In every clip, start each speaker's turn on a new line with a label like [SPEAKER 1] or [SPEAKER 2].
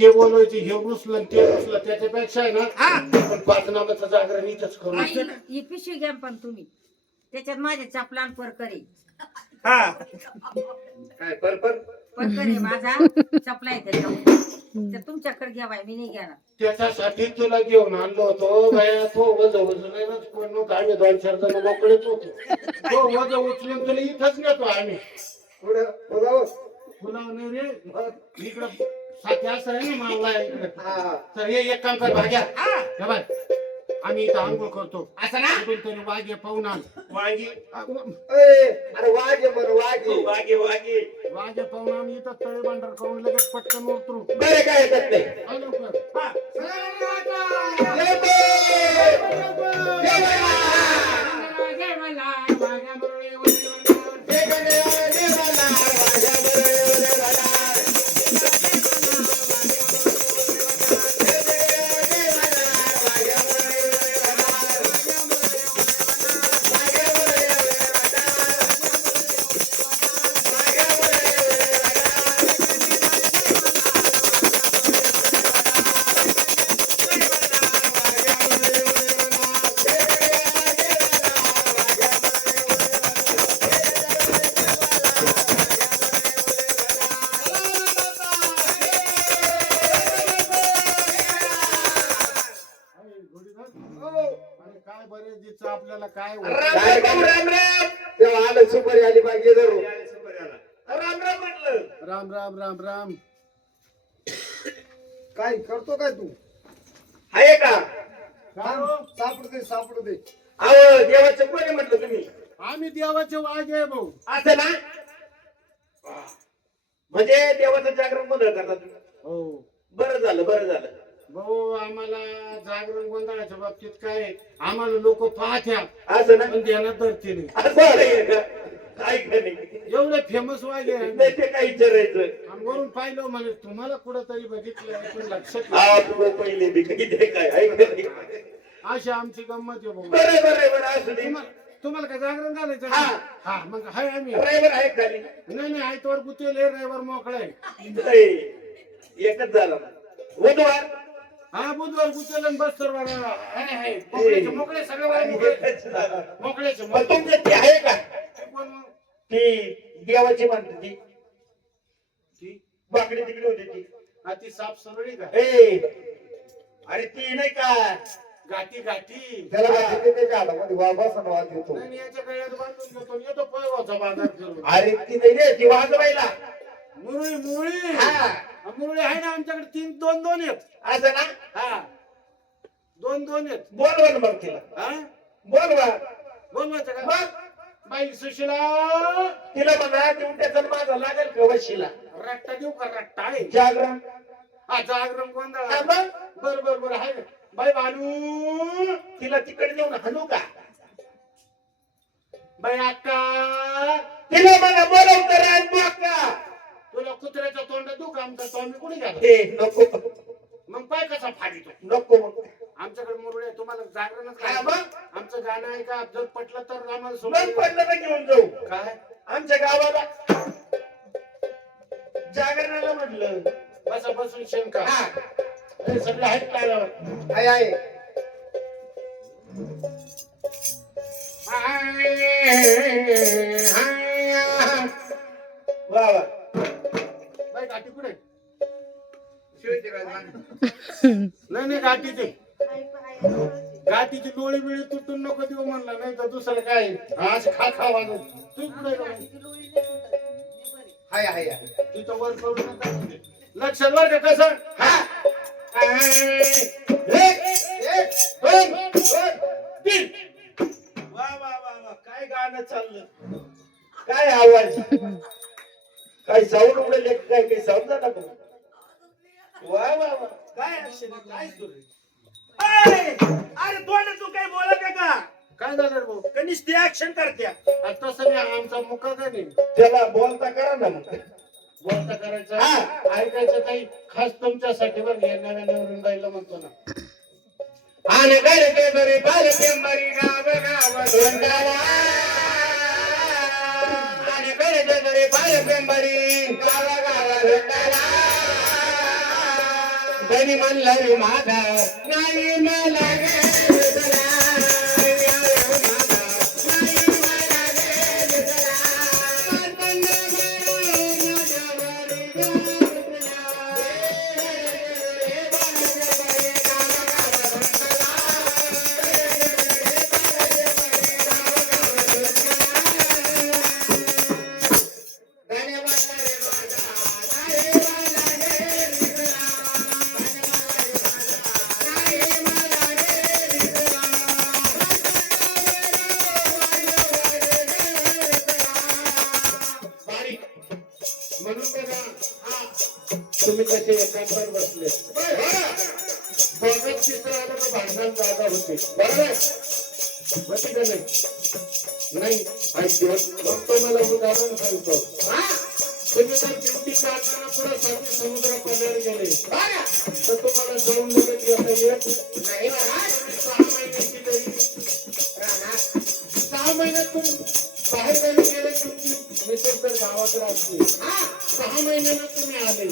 [SPEAKER 1] ते बोलवायचे हे रुसलं ते रुसलं त्याच्यापेक्षा आहे ना
[SPEAKER 2] हा.
[SPEAKER 1] आपण पाच नामाचं जागरण इथंच करू.
[SPEAKER 3] ही पिशवी घ्या पण तुम्ही. त्याच्यात माझे चपलान परकरी.
[SPEAKER 2] हा.
[SPEAKER 1] काय पर पर
[SPEAKER 3] परकरी माझा चपला आहे त्याच्यावर. तुमच्याकडे घ्या बाई मी नाही घेणार.
[SPEAKER 1] त्याच्यासाठी तुला घेऊन आणलो होतो बाया. तो वज उचलायलाच कोण नव्हतं. आम्ही दोन चार जण मोकळेच होतो. तो वज उचलून तुला इथंच नेतो आम्ही.
[SPEAKER 4] पुढं बोलावं.
[SPEAKER 1] तुला नाही रे इकडं.
[SPEAKER 4] हा.
[SPEAKER 1] तर हे. एक काम कर भाग्या
[SPEAKER 2] हा.
[SPEAKER 1] बाय आम्ही इथं आंघोळ करतो.
[SPEAKER 2] असं ना?
[SPEAKER 1] कुठून तरी वाघे
[SPEAKER 2] वागे
[SPEAKER 4] ए, अरे वाघ म्हण वाघ.
[SPEAKER 2] वागे वागे
[SPEAKER 1] वाघे पाहून आम्ही इथं तळे भांडार करून लगेच पटकन उतरू.
[SPEAKER 4] बरं काय येतात नाही.
[SPEAKER 1] हा, लवकर.
[SPEAKER 2] हा.
[SPEAKER 4] जय बोल! जय बाळा!
[SPEAKER 1] काय बरे दिसतं आपल्याला काय होतं?
[SPEAKER 4] राम राम राम राम. तेव्हा आलं सुपारी आली बागे धरून
[SPEAKER 2] राम राम म्हटलं
[SPEAKER 1] राम राम. राम राम
[SPEAKER 4] काय करतो काय तू?
[SPEAKER 2] आहे का?
[SPEAKER 1] काय हो?
[SPEAKER 4] सापडू दे सापडू दे.
[SPEAKER 2] अहो देवाचं कोणी म्हटलं तुम्ही?
[SPEAKER 1] आम्ही देवाचे वाघ आहे भाऊ.
[SPEAKER 2] असं ना? म्हणजे देवाचं जागरण गोंधळ करता तुम्ही?
[SPEAKER 1] हो.
[SPEAKER 2] बरं झालं बरं झालं.
[SPEAKER 1] भाऊ आम्हाला जागरण गोंधळाच्या बाबतीत काय? आहे? आम्हाला लोक पाहत्या
[SPEAKER 2] असं ना?
[SPEAKER 1] पण ध्यानात धरते नाही
[SPEAKER 2] असं आहे का? काय का नाही
[SPEAKER 1] एवढे फेमस आहे.
[SPEAKER 2] नाही ते काय विचारायचं?
[SPEAKER 1] वरून पाहिलं म्हणजे तुम्हाला कुठंतरी बघितलं पण लक्षात नाही.
[SPEAKER 2] हा तुला पहिले बी काही ते काय आहे का नाही?
[SPEAKER 1] अशी आमची गंमत आहे भाऊ.
[SPEAKER 2] बरं बरं बरं असू दे.
[SPEAKER 1] तुम्हाला तुम्हाला काय जागरण घालायचं
[SPEAKER 2] हा.
[SPEAKER 1] हा मग हाय आम्ही.
[SPEAKER 2] ड्रायव्हर आहे खाली
[SPEAKER 1] नाही? नाही आयतवर गुतेले ड्रायव्हर मोकळा आहे.
[SPEAKER 2] नाही. एकच झाला. बुधवार
[SPEAKER 1] हा बुधवार गुतेल बस तर मोकळ्याचे मोकळे सगळे
[SPEAKER 2] झाला.
[SPEAKER 1] मोकळ्याचे मोकळे.
[SPEAKER 2] तुमचं ते आहे का? ती देवाची म्हणते ती.
[SPEAKER 1] ती?
[SPEAKER 2] बाकडी तिकडे होती ती.
[SPEAKER 1] हा ती साप सरळी का?
[SPEAKER 2] ए. अरे ती नाही का?
[SPEAKER 1] गाठी गाठी
[SPEAKER 4] त्याला तिथे त्याच्या हातामध्ये वाळ बसा वाळ देतो.
[SPEAKER 1] नाही, याच्या गळ्यात बांधून घेतो येतो पळवाचा बाजार.
[SPEAKER 2] अरे ती नाही रे ती वाजवायला
[SPEAKER 1] मुरळी मुरळी.
[SPEAKER 2] हा,
[SPEAKER 1] मुरळी आहे ना आमच्याकडे तीन दोन दोन आहेत.
[SPEAKER 2] असं ना?
[SPEAKER 1] हा. दोन दोन आहेत.
[SPEAKER 2] बोलवा ना मग तिला.
[SPEAKER 1] हा?
[SPEAKER 2] बोलवा
[SPEAKER 1] बोलवायचं का
[SPEAKER 2] मग?
[SPEAKER 1] बाई सुशिला.
[SPEAKER 2] तिला म्हणा देऊन त्याचा माझा लागेल का वशीला?
[SPEAKER 1] रट्टा देऊ का? रट्टा आहे.
[SPEAKER 2] जागरण.
[SPEAKER 1] हा जागरण गोंधळ.
[SPEAKER 2] मग?
[SPEAKER 1] बर बर बर आहे. बाई भानू
[SPEAKER 2] तिला तिकडे देऊन हाणू का?
[SPEAKER 1] बाई अक्का.
[SPEAKER 2] तिला म्हणा बोलव तर आज का
[SPEAKER 1] तुला कुत्र्याच्या तोंडात देऊ का आमचा स्वामी कुठे घ्या
[SPEAKER 2] नको.
[SPEAKER 1] मग पाय कसा फाडितो?
[SPEAKER 2] नको. मग
[SPEAKER 1] आमच्याकडे मुरळे तुम्हाला जागरणच
[SPEAKER 2] हा,
[SPEAKER 1] काय
[SPEAKER 2] मग?
[SPEAKER 1] आमचं गाणं आहे का? जर पटलं तर आम्हाला
[SPEAKER 2] मग
[SPEAKER 1] सोबत
[SPEAKER 2] पडलं तर घेऊन जाऊ.
[SPEAKER 1] काय?
[SPEAKER 2] आमच्या गावाला जागरणाला म्हटलं.
[SPEAKER 1] बसा बसून शेणका
[SPEAKER 2] हा.
[SPEAKER 1] हे सगळे आहेत काय
[SPEAKER 4] आहे आहे.
[SPEAKER 1] नाही नाही गाठीचे. गाठीची डोळे बिळी तुटून नको देऊ म्हणलं नाही तर दुसरं काय? आज खा खा वाजत तू कुठे
[SPEAKER 4] हाय हाय
[SPEAKER 1] तिथं वर करू नका लक्षात वर का कसं
[SPEAKER 2] वा वा वा वा. काय गाणं चाललं? काय आवाज? काय साऊंड उडले काय काही साऊंड झाला का वा वा वा काय action आहे? काय सुरू आहे? अरे अरे तोंड तू बोलत आहे का?
[SPEAKER 1] काय झालं रे भाऊ?
[SPEAKER 2] कनिष्ठ ती ऍक्शन करत्या.
[SPEAKER 1] आता सगळे आमचा मुका का नाही?
[SPEAKER 2] त्याला बोलता करा ना मग.
[SPEAKER 1] बोलता करायचं?
[SPEAKER 2] हा.
[SPEAKER 1] ऐकायचं काही खास तुमच्यासाठी नव्या नवरून राहिलं म्हणतो ना.
[SPEAKER 2] आणि गरजे बरी बालके मरी गाव गाव धोंडाला. आणि गरजे बरी बालके मरी गाव गाव
[SPEAKER 1] तरी म्हणलं रे माझा जागा बरोबर नाही मग उदाहरण सांगतो हा तुम्ही जर ड्युटी काढताना पुढे साधी समुद्र गेले तर तुम्हाला दोन लगेच येता येत नाही सहा महिन्याची तरी राहणार सहा महिन्यातून बाहेर गावी गेले तुमची मिसेस तर गावात राहते सहा महिन्यानं तुम्ही आले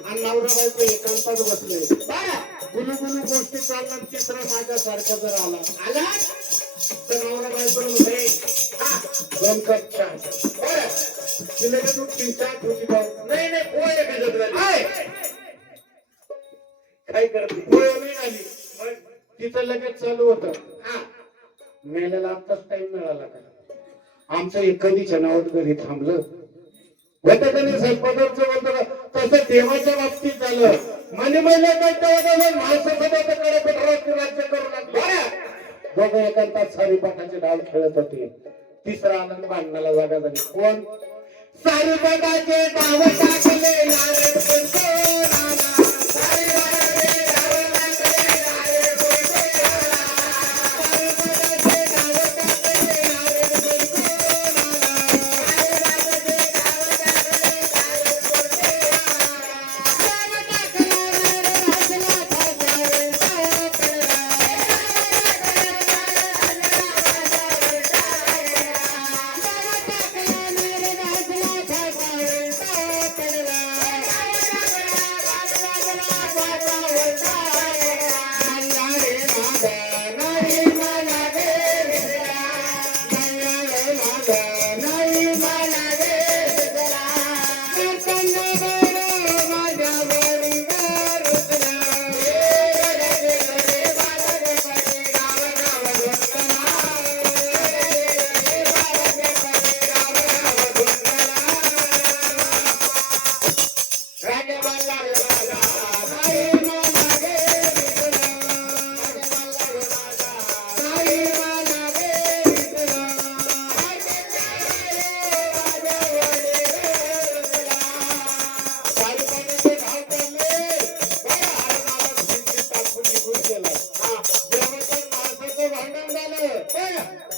[SPEAKER 1] आणि नवरा बायको एकांतात बसले बरं. गुलू गोष्टी चालणार तिसरा माझ्यासारखा जर आला आला? तर नवरा बायको म्हणते दोन कप तिला का तू तीन का नाही नाही पोहे भिजत घाली काय करते? पोहे नाही मग तिथं लगेच चालू होत. मेलेला आत्ताच टाइम मिळाला का? आमचं कधीच्या नावात घरी थांबलं. होतं का नाही होतं तसं देवाच्या बाबतीत झालं. म्हणजे काय तेव्हा झालं महासभेकडे पटरावरती राज्य करू दोघं एकांतात सारी पाठाचे डाव खेळत होते. तिसरा आनंद भांडणाला जागा झाली. कोण? सारी पाठाचे डाव टाकले नारद.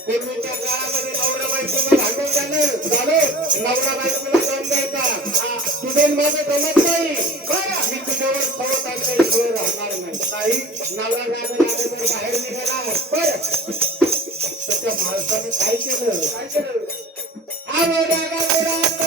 [SPEAKER 1] पूर्वीच्या काळामध्ये नवरा बायकोला भांडून झालं झालं. नवरा बायकोला दम द्यायचा. तुझे माझं जमत नाही. मी तुझ्यावर सोबत आणलं सोय राहणार नाही. नवरा जागा लागला तर बाहेर निघाला. बर. तर त्या माणसाने काय केलं? काय केलं आवडा